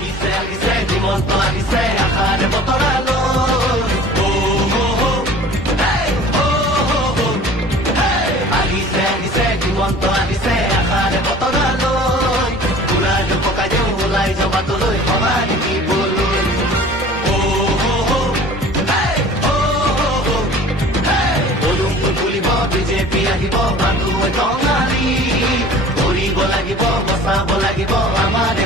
আহিছে হিমন্ত আহিছে আশাৰে বতৰালৈ আহিছে হিমন্ত আহিছে আশাৰে বতৰালৈ পুৰাটো পকাই দিওঁ ওলাই যাবাটোলৈ সহায় দিবলৈ বলুংটো খুলিব বিজেপি আহিব মানুহে টঙালি কৰিব লাগিব বচাব লাগিব আমাৰ